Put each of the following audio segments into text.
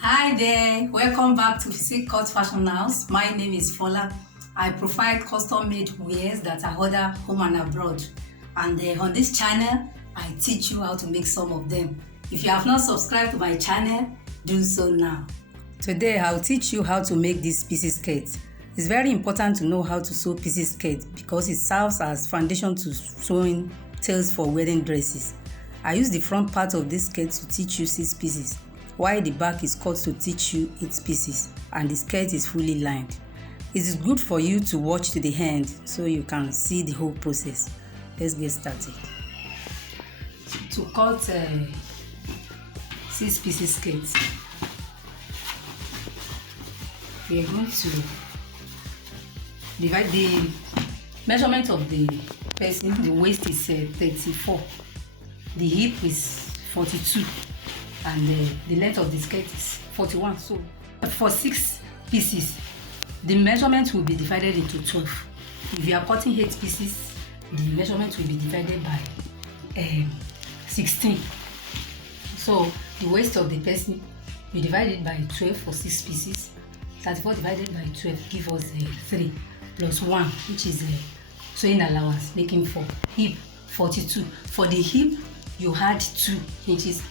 Hi there, welcome back to Physique Cut Fashion House. My name is Fola. I provide custom-made wears that are ordered home and abroad. And on this channel, I teach you how to make some of them. If you have not subscribed to my channel, do so now. Today, I'll teach you how to make this piece skirt. It's very important to know how to sew piece skirt because it serves as foundation to sewing tails for wedding dresses. I use the front part of this skirt to teach you 6 pieces, while the back is cut to teach you 8 pieces, and the skirt is fully lined. It is good for you to watch to the end so you can see the whole process. Let's get started. To cut 6 pieces skirt, we are going to divide the measurement of the person. The waist is 34, the hip is 42, and the length of the skirt is 41. So for 6 pieces, the measurement will be divided into 12. If you are cutting 8 pieces, the measurement will be divided by 16. So the waist of the person, we divide it by 12 for 6 pieces. 34 divided by 12 give us 3 plus 1, which is sewing allowance, making 4. Hip 42. For the hip, you add 2 inches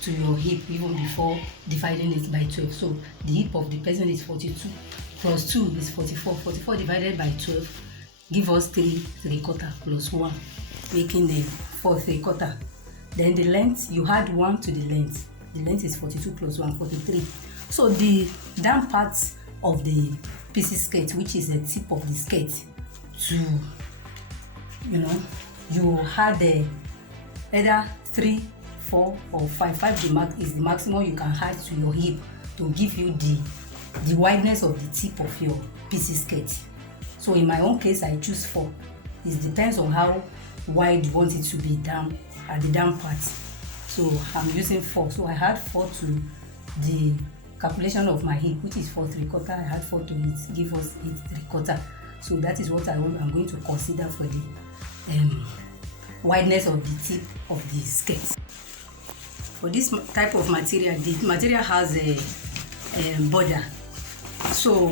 to your hip even before dividing it by 12. So the hip of the person is 42 plus 2 is 44. 44 divided by 12 give us 3/4 plus 1, making the 4/4. Then the length, you add 1 to the length. The length is 42 plus 1, 43. So the down part of the piece skirt, which is the tip of the skirt, you add either 3, 4 or 5. 5 is the maximum you can add to your hip to give you the wideness of the tip of your piece skirt. So in my own case, I choose 4. It depends on how wide you want it to be down at the down part. So I'm using 4. So I add 4 to the calculation of my hip, which is 4/3. I add 4 to it, give us 8/3. So that is what I'm going to consider for the wideness of the tip of the skirt. For this type of material, the material has a border. So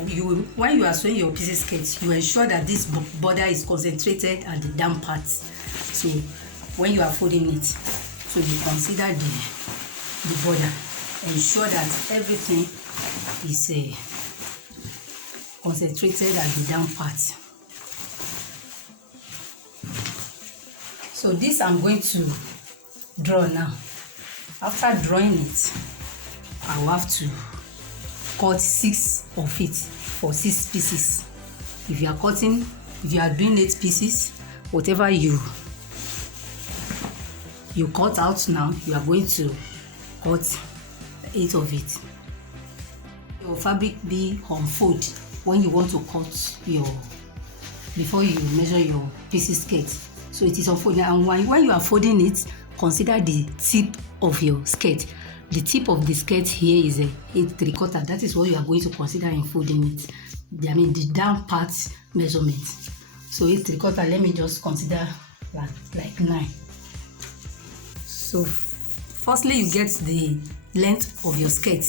when you are sewing your piece skirt, you ensure that this border is concentrated at the down part. So when you are folding it, so you consider the border. Ensure that everything is concentrated at the down part. So this I'm going to draw now. After drawing it, I will have to cut 6 of it for 6 pieces. If you are doing 8 pieces, whatever you cut out now, you are going to cut 8 of it. Your fabric be on fold when you want to cut before you measure your piece skirt. So it is on fold, and when you are folding it, consider the tip of your skirt. The tip of the skirt here is 8/3. That is what you are going to consider in folding it. I mean the down part measurement. So 8/3. Let me just consider like 9. So firstly, you get the length of your skirt.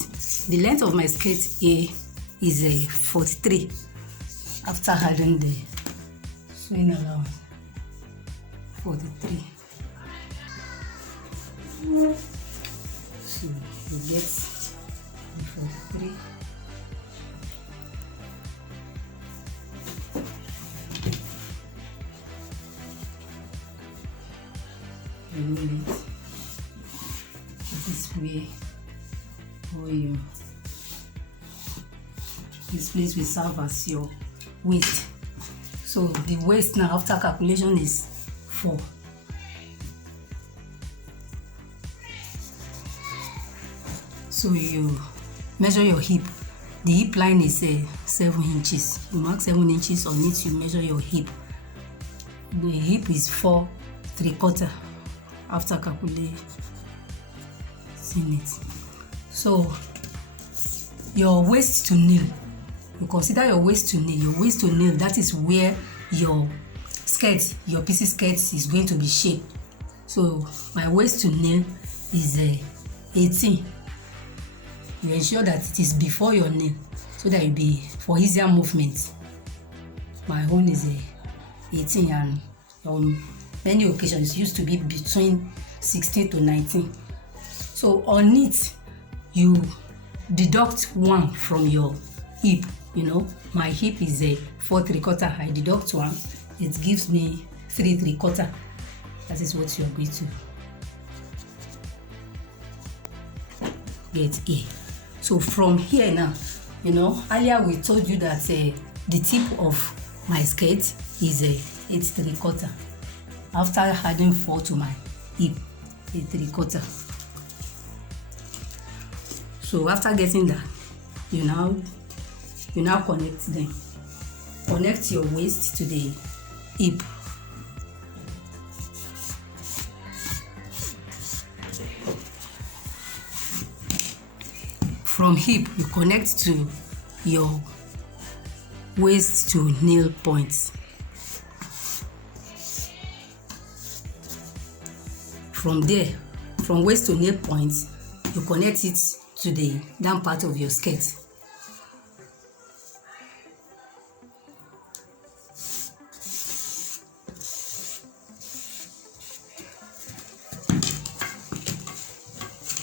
The length of my skirt here is 43. After adding the sewing allowance, 43. So you get the 43. You roll it this way, or this place will serve as your waist. So the waist now, after calculation, is 4. So you measure your hip. The hip line is 7 inches. You mark 7 inches on it. You measure your hip. The hip is 4/3 after calculating it. So your waist to nail, you consider your waist to nail. Your waist to nail, that is where your skirt, your piece skirt is going to be shaped. So my waist to nail is 18. you ensure that it is before your nail so that it be for easier movement. My own is a 18 and on many occasions it used to be between 16 to 19. So on it, you deduct 1 from your hip. You know, my hip is a 4 3/4. I deduct 1, it gives me 3 3/4. That is what you are going to get here. So from here now, you know, earlier we told you that the tip of my skirt is a 8 3/4. After adding 4 to my hip, 8 3/4. So after getting that, you now connect them. Connect your waist to the hip. From hip, you connect to your waist to nail points. From there, from waist to nail points, you connect it to the down part of your skirt.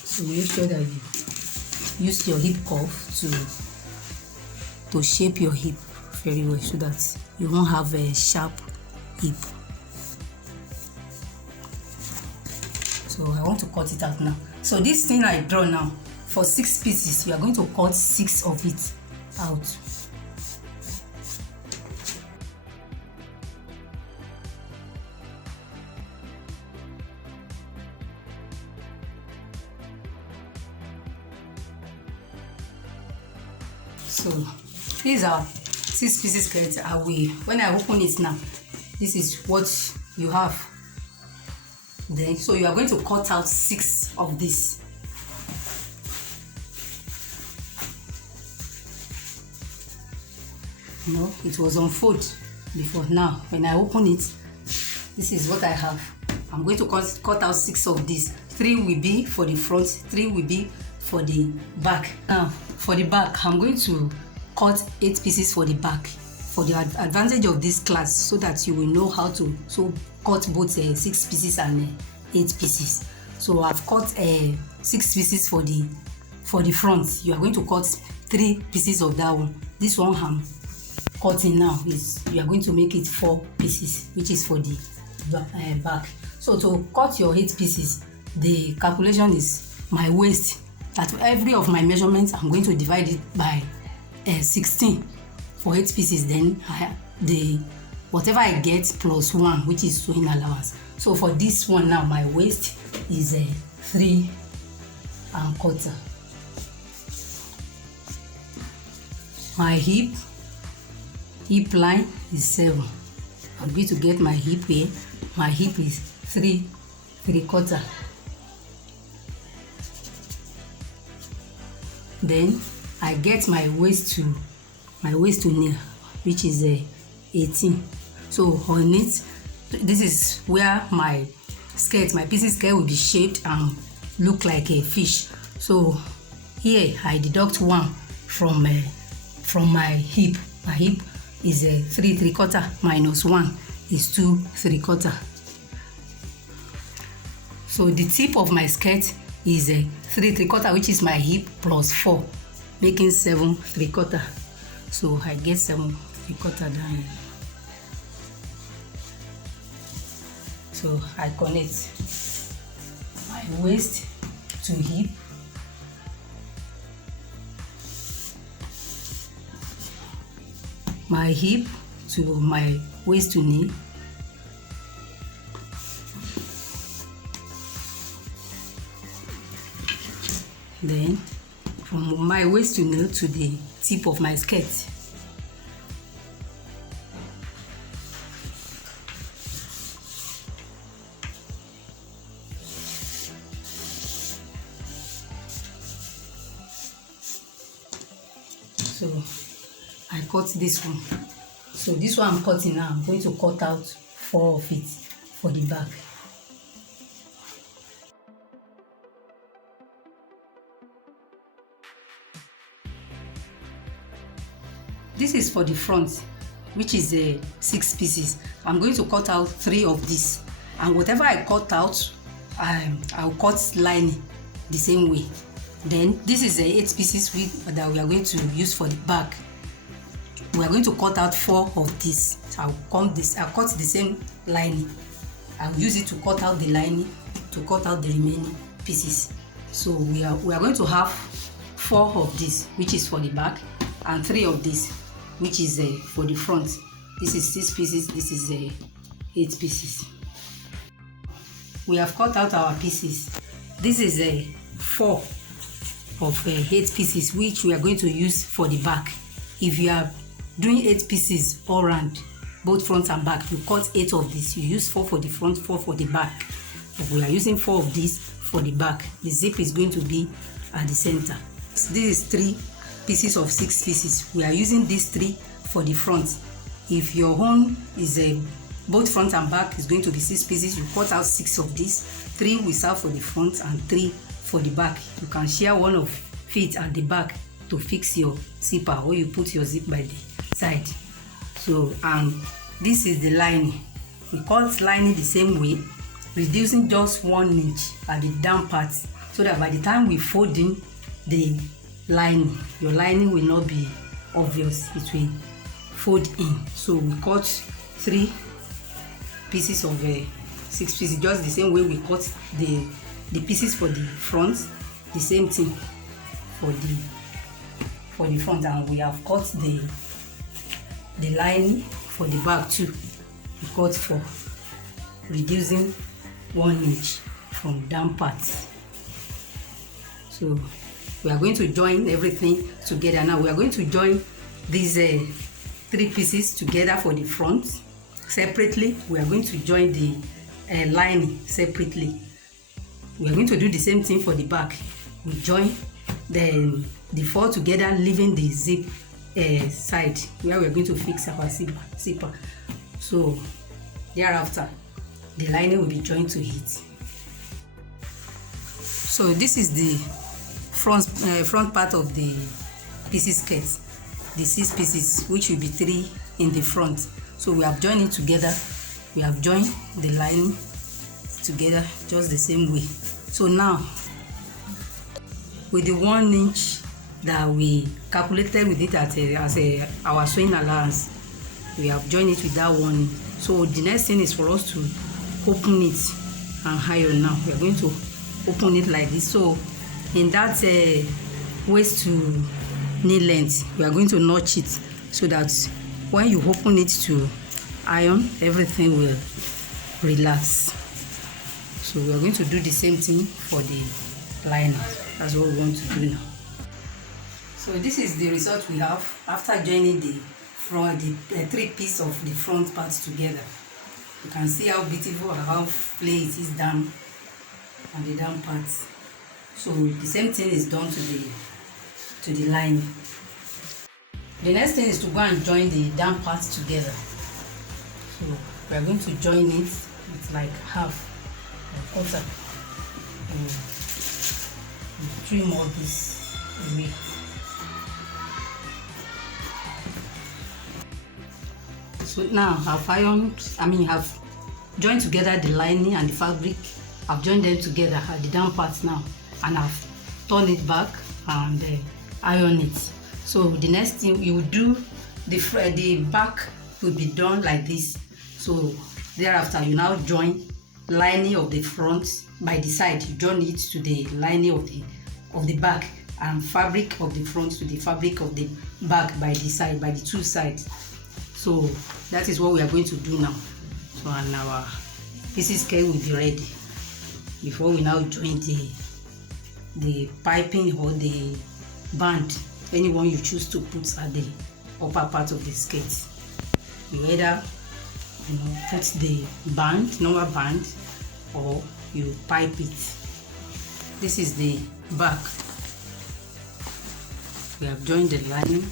So make sure that you use your hip curve to shape your hip very well so that you won't have a sharp hip. So I want to cut it out now. So this thing I draw now, for 6 pieces, we are going to cut 6 of it out. So these are 6 pieces skirt. When I open it now, this is what you have. Then so you are going to cut out 6 of this. You know, it was on fold before. Now when I open it, this is what I have. I'm going to cut out 6 of these. 3 will be for the front, 3 will be for the back. Now for the back, I'm going to cut 8 pieces for the back for the advantage of this class, so that you will know how to cut both 6 pieces and 8 pieces. So I've cut 6 pieces for the front. You are going to cut 3 pieces of that one. This one I'm cutting now is you are going to make it 4 pieces, which is for the back. So to cut your 8 pieces, the calculation is my waist. That every of my measurements, I'm going to divide it by 16 for 8 pieces. Then whatever I get plus 1, which is sewing allowance. So for this one now, my waist is 3 1/4. My hip line is 7. I'm going to get my hip here. My hip is 3 3/4. Then I get my waist to nail, which is 18. So on it, this is where my pieces skirt will be shaped and look like a fish. So here I deduct 1 from my hip. My hip is 3 3/4 minus 1 is 2 3/4. So the tip of my skirt is 3 3/4, which is my hip, plus 4, making 7 3/4. So I get 7 3/4 down here. So I connect my waist to hip, my hip to my waist to knee, then from my waist to nail to the tip of my skirt. So I cut this one. So this one I'm cutting now, I'm going to cut out 4 of it for the back. This is for the front, which is 6 pieces. I'm going to cut out 3 of this, and whatever I cut out, I'll cut lining the same way. Then this is 8 pieces that we are going to use for the back. We are going to cut out 4 of this. So I'll cut the same lining. I'll use it to cut out the lining, to cut out the remaining pieces. So we are going to have 4 of this, which is for the back, and 3 of this, which is for the front. This is 6 pieces, this is 8 pieces. We have cut out our pieces. This is 4 of 8 pieces, which we are going to use for the back. If you are doing 8 pieces all round, both front and back, you cut 8 of this. You use 4 for the front, 4 for the back. If we are using 4 of this for the back, the zip is going to be at the center. This is 3 pieces of 6 pieces. We are using these 3 for the front. If your own is both front and back is going to be 6 pieces, you cut out 6 of these. 3 will serve for the front and 3 for the back. You can share one of it at the back to fix your zipper, or you put your zip by the side. So, and this is the lining. We cut lining the same way, reducing just 1 inch at the down part, so that by the time we fold in the lining, your lining will not be obvious. It will fold in. So we cut 3 pieces of 6 pieces, just the same way we cut the pieces for the front, the same thing for the front, and we have cut the lining for the back too. We cut 4, reducing 1 inch from down parts. So we are going to join everything together. Now we are going to join these 3 pieces together for the front separately. We are going to join the lining separately. We are going to do the same thing for the back. We join the 4 together, leaving the zip side where we are going to fix our zipper. So thereafter, the lining will be joined to it. So this is the front part of the pieces skirt, the 6 pieces, which will be 3 in the front. So we have joined it together. We have joined the lining together just the same way. So now, with the 1 inch that we calculated with it as our sewing allowance, we have joined it with that 1 inch. So the next thing is for us to open it and iron. Now we are going to open it like this. So in that waist to knee length, we are going to notch it so that when you open it to iron, everything will relax. So we are going to do the same thing for the lining. That's what we want to do now. So this is the result we have after joining the 3 pieces of the front parts together. You can see how beautiful and how play it is down on the down parts. So the same thing is done to the lining. The next thing is to go and join the down parts together. So we are going to join it with like half or quarter. Trim all this away. So now I've joined together the lining and the fabric. I've joined them together at the down parts now, and I've turned it back and iron it. So the next thing you will do, the back will be done like this. So thereafter you now join lining of the front by the side. You join it to the lining of the back, and fabric of the front to the fabric of the back by the side, by the 2 sides. So that is what we are going to do now. So and our pieces skirt will be ready before we now join the piping or the band, anyone you choose to put at the upper part of the skirt. You either put the band, normal band, or you pipe it. This is the back. We have joined the lining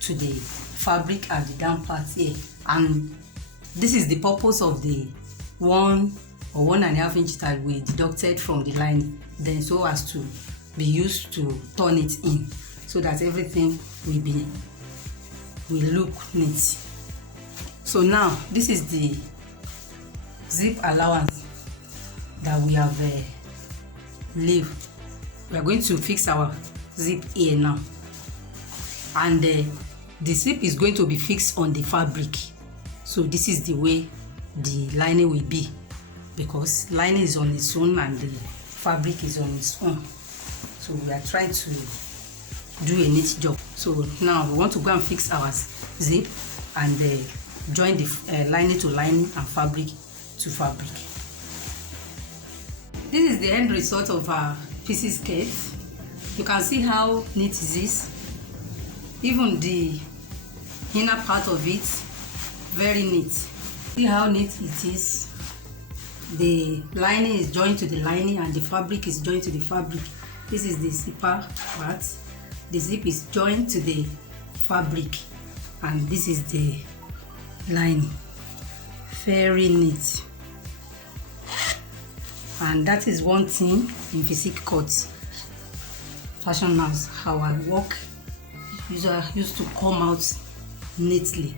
to the fabric at the down part here, and this is the purpose of the 1 or 1.5 inch that we deducted from the lining, then so as to be used to turn it in, so that everything will be will look neat. So now this is the zip allowance that we have leave. We are going to fix our zip here now, and the zip is going to be fixed on the fabric. So this is the way the lining will be, because lining is on its own and the fabric is on its own. So we are trying to do a neat job. So now we want to go and fix our zip and join the lining to lining and fabric to fabric. This is the end result of our pieces skirt. You can see how neat it is. Even the inner part of it, very neat. See how neat it is. The lining is joined to the lining and the fabric is joined to the fabric. This is the zipper part. The zip is joined to the fabric, and this is the lining. Very neat. And that is one thing in Physique Cut Fashion House, how our work used to come out neatly.